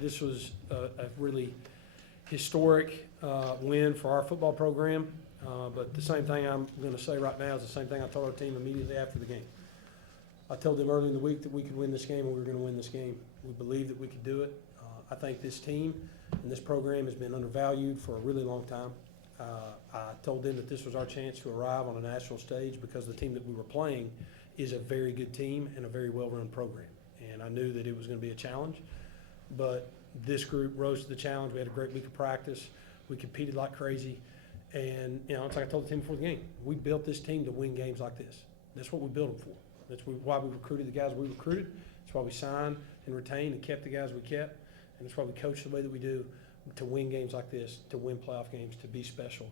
this was a really historic win for our football program. But the same thing I'm going to say right now is the same thing I told our team immediately after the game. I told them early in the week that we could win this game and we were going to win this game. We believed that we could do it. I think this team and this program has been undervalued for a really long time. I told them that this was our chance to arrive on a national stage because the team that we were playing is a very good team and a very well-run program. And I knew that it was going to be a challenge, but this group rose to the challenge. We had a great week of practice. We competed like crazy. And, you know, it's like I told the team before the game, we built this team to win games like this. That's what we built them for. That's why we recruited the guys we recruited. That's why we signed and retained and kept the guys we kept. And that's why we coach the way that we do to win games like this, to win playoff games, to be special.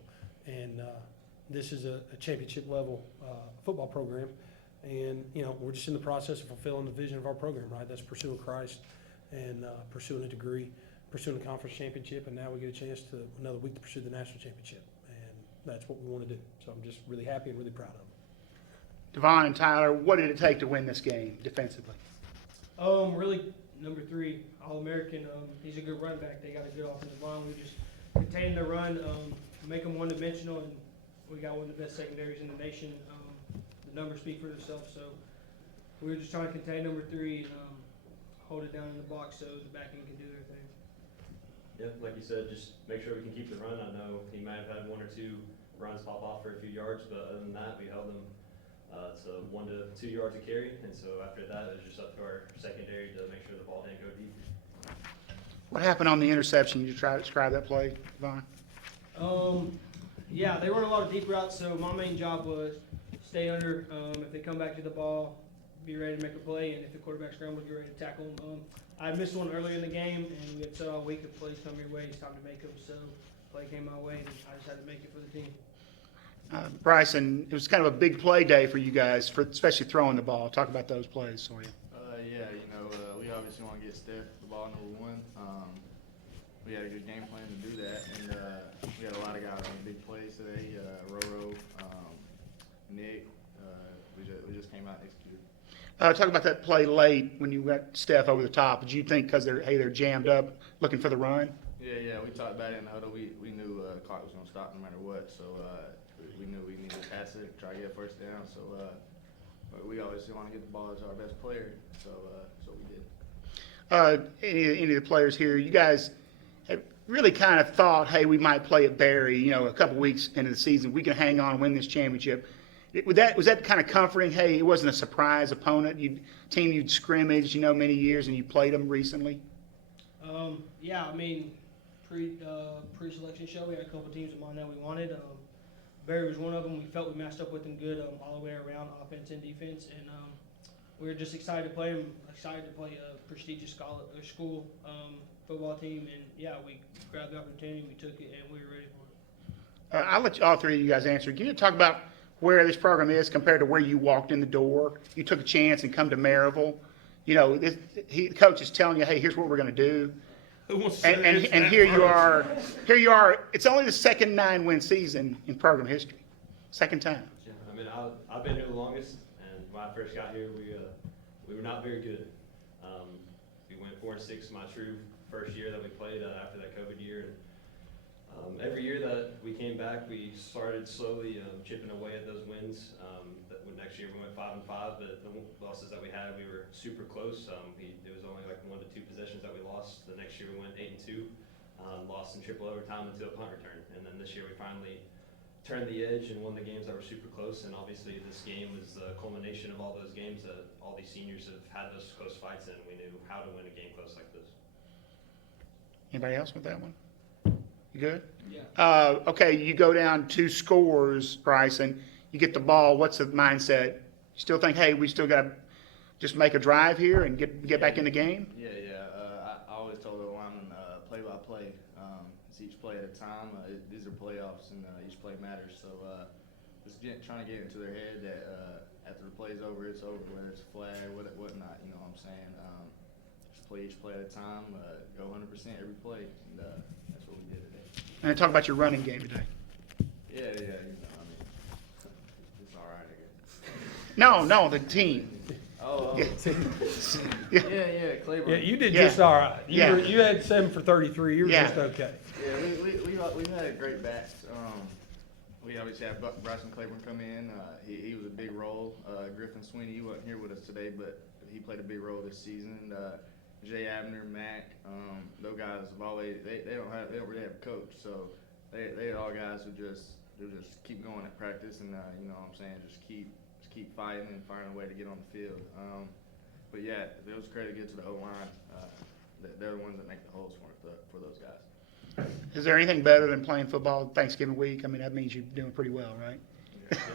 And this is a championship level football program. And, you know, we're just in the process of fulfilling the vision of our program, right? That's pursuing Christ and pursuing a degree, pursuing a conference championship. And now we get a chance to another week to pursue the national championship. And that's what we want to do. So I'm just really happy and really proud of them. Devon and Tyler, what did it take to win this game defensively? Really, number 3, All-American. He's a good running back. They got a good offensive line. We just contain the run, make them one-dimensional, and we got one of the best secondaries in the nation. The numbers speak for themselves, so we were just trying to contain number 3 and hold it down in the box so the back end can do their thing. Yeah, like you said, just make sure we can keep the run. I know he might have had 1 or 2 runs pop off for a few yards, but other than that, we held them to 1 to 2 yards a carry, and so after that, it was just up to our secondary to make sure the ball didn't go deep. What happened on the interception? You try to describe that play, Devon? Yeah, they run a lot of deep routes, so my main job was stay under. If they come back to the ball, be ready to make a play, and if the quarterback scrambles, be ready to tackle them. I missed one earlier in the game, and we had said all week if plays come your way, it's time to make them. So play came my way, and I just had to make it for the team. Bryson, it was kind of a big play day for you guys, for especially throwing the ball. Talk about those plays for you. Yeah, we obviously want to get Steph the ball, number 1. We had a good game plan to do that, and we had a lot of guys on big plays today. Roro, Nick, we just came out and executed. Talk about that play late when you got Steph over the top. Did you think because they're jammed up looking for the run? Yeah, we talked about it in the huddle. We knew the clock was going to stop no matter what, so we knew we needed to pass it, try to get a first down. So we obviously want to get the ball to our best player, so we did. Any of the players here, you guys have really kind of thought, hey, we might play at Barry, you know, a couple weeks into the season. We can hang on and win this championship. Was that kind of comforting? Hey, it wasn't a surprise opponent. Team you'd scrimmaged, you know, many years, and you played them recently. Yeah, I mean, pre-selection show, we had a couple teams in mind that we wanted. Barry was one of them. We felt we matched up with them good all the way around, offense and defense, and we were just excited to play them. Excited to play a prestigious school football team, and yeah, we grabbed the opportunity, we took it, and we were ready for it. I'll let all 3 of you guys answer. Can you talk about where this program is compared to where you walked in the door? You took a chance and come to Maryville. You know, the coach is telling you, hey, here's what we're going to do. And here you are. It's only the second 9-win season in program history. Second time. Yeah, I mean, I've been here the longest, and when I first got here, we were not very good. We went 4-6 my true first year that we played after that COVID year. And every year that we came back, we started slowly chipping away at those wins. Next year we went 5-5, but the losses that we had, we were super close. It was only like 1 to 2 possessions that we lost. The next year we went 8-2, lost in triple overtime into a punt return. And then this year we finally turned the edge and won the games that were super close. And obviously this game was the culmination of all those games that all these seniors have had those close fights in. We knew how to win a game close like this. Anybody else with that one? You good? Yeah. Okay, you go down 2 scores, Bryson. You get the ball. What's the mindset? You still think, hey, we still got to just make a drive here and get back in the game? Yeah. I always told the linemen play by play. It's each play at a time. These are playoffs, and each play matters. So just trying to get into their head that after the play's over, it's over, whether it's a flag, whatnot. You know what I'm saying? Just play each play at a time. Go 100% every play, and that's what we did today. And talk about your running game today. Yeah. You know, I mean, it's all right, I guess. No, the team. Oh, Yeah. yeah, Claiborne. Yeah, you did Yeah. just all right. Yeah. You had 7 for 33. You were Yeah. just okay. Yeah, we've had great backs. We obviously had Bryson Claiborne come in. He was a big role. Griffin Sweeney, he wasn't here with us today, but he played a big role this season. Jay Abner, Mac, those guys have always they don't really have a coach, so they all guys who just keep going at practice and you know what I'm saying, just keep fighting and finding a way to get on the field. But yeah, it was credit to get to the O-line. They're the ones that make the holes for those guys. Is there anything better than playing football Thanksgiving week? I mean, that means you're doing pretty well, right?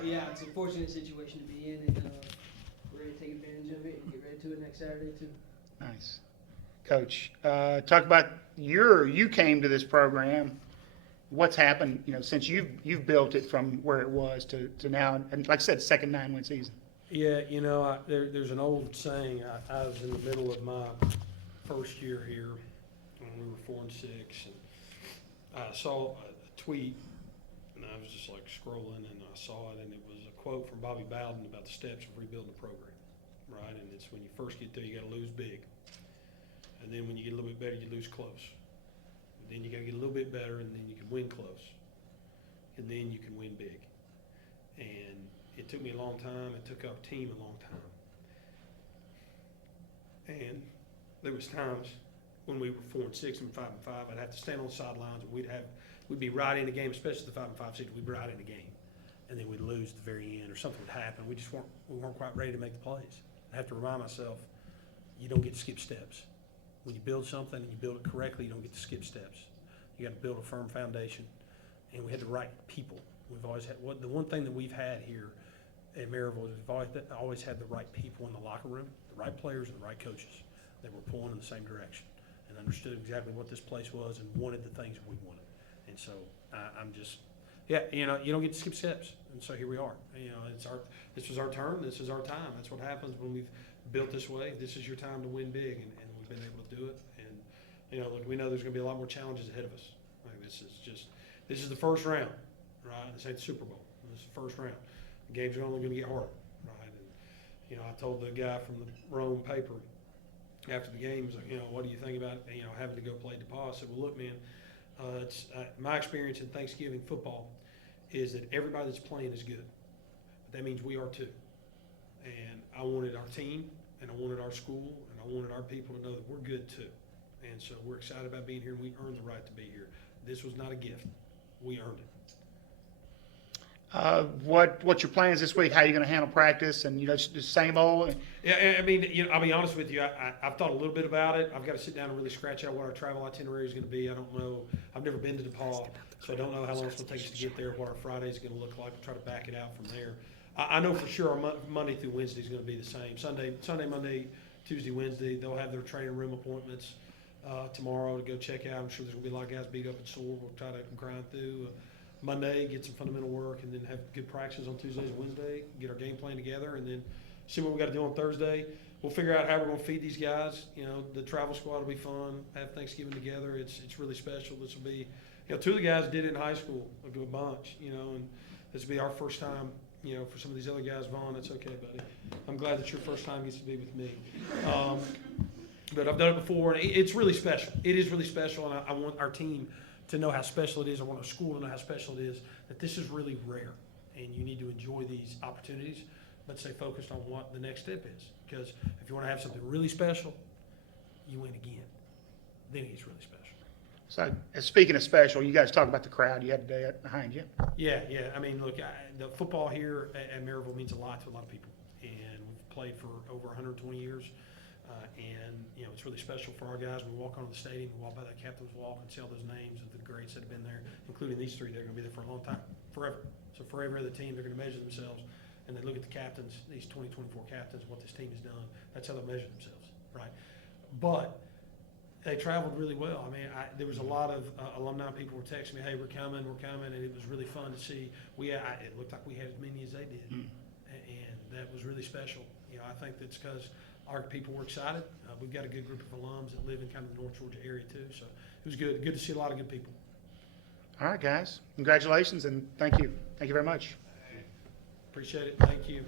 Yeah, it's a fortunate situation to be in, and we're ready to take advantage of it and get ready to it next Saturday too. Nice. Coach, talk about you came to this program. What's happened, you know, since you've built it from where it was to now, and like I said, second 9-win season. Yeah, you know, there's an old saying. I was in the middle of my first year here when we were 4-6, and I saw a tweet, and I was just like scrolling, and I saw it, and it was a quote from Bobby Bowden about the steps of rebuilding a program, right? And it's when you first get there, you got to lose big, and then when you get a little bit better, you lose close. And then you got to get a little bit better, and then you can win close, and then you can win big. And it took me a long time. It took our team a long time. And there was times when we were 4-6 and 5-5, I'd have to stand on the sidelines, and we'd be right in the game, especially the 5-5 season. We'd be right in the game, and then we'd lose at the very end, or something would happen. We weren't quite ready to make the plays. I have to remind myself, you don't get to skip steps. When you build something and you build it correctly, you don't get to skip steps. You got to build a firm foundation, and we had the right people. We've always had the one thing that we've had here at Maryville is we've always had the right people in the locker room, the right players and the right coaches that were pulling in the same direction and understood exactly what this place was and wanted the things we wanted. And so I'm just, yeah, you know, you don't get to skip steps. And so here we are. You know, this was our turn. This is our time. That's what happens when we've built this way. This is your time to win big, and we've been able to do it. And, you know, look, we know there's going to be a lot more challenges ahead of us. Like this is the first round, right? This ain't the Super Bowl. This is the first round. The games are only going to get harder, right? And, you know, I told the guy from the Rome paper after the game, was like, you know, what do you think about, you know, having to go play DePaul? I said, well, look, man, it's my experience in Thanksgiving football is that everybody that's playing is good, but that means we are too. And I wanted our team, and I wanted our school, and I wanted our people to know that we're good too. And so we're excited about being here, and we earned the right to be here. This was not a gift. We earned it. What's your plans this week? How are you going to handle practice? And, you know, just the same old? Yeah, I mean, you know, I'll be honest with you. I've thought a little bit about it. I've got to sit down and really scratch out what our travel itinerary is going to be. I don't know. I've never been to DePaul, so I don't know how long it's going to take us to get there, what our Friday is going to look like. We'll try to back it out from there. I know for sure our Monday through Wednesday is going to be the same. Sunday, Monday, Tuesday, Wednesday, they'll have their training room appointments tomorrow to go check out. I'm sure there's going to be a lot of guys beat up and sore. We'll try to grind through. Monday, get some fundamental work, and then have good practices on Tuesdays and Wednesday, get our game plan together, and then see what we got to do on Thursday. We'll figure out how we're going to feed these guys. You know, the travel squad will be fun, have Thanksgiving together. It's really special. This will be, you know, 2 of the guys did it in high school, a good bunch, you know, and this will be our first time, you know, for some of these other guys. Vaughn, that's okay, buddy. I'm glad that your first time gets to be with me. But I've done it before, and it's really special. It is really special, and I want our team to know how special it is. I want our school to know how special it is, that this is really rare, and you need to enjoy these opportunities, but stay focused on what the next step is. Because if you want to have something really special, you win again. Then it's really special. So, speaking of special, you guys talk about the crowd you had today behind you. Yeah. I mean, look, the football here at Maryville means a lot to a lot of people, and we've played for over 120 years. And, you know, it's really special for our guys. We walk onto the stadium, we walk by that captain's walk and see all those names of the greats that have been there, including these 3. They're going to be there for a long time, forever. So for every other team, they're going to measure themselves, and they look at the captains, these 2024 captains, what this team has done. That's how they measure themselves, right? But they traveled really well. I mean, there was a lot of alumni people were texting me, hey, we're coming, and it was really fun to see. It looked like we had as many as they did, and that was really special. You know, I think that's because our people were excited. We've got a good group of alums that live in kind of the North Georgia area too, so it was good to see a lot of good people. All right, guys. Congratulations, and thank you. Thank you very much. Appreciate it. Thank you.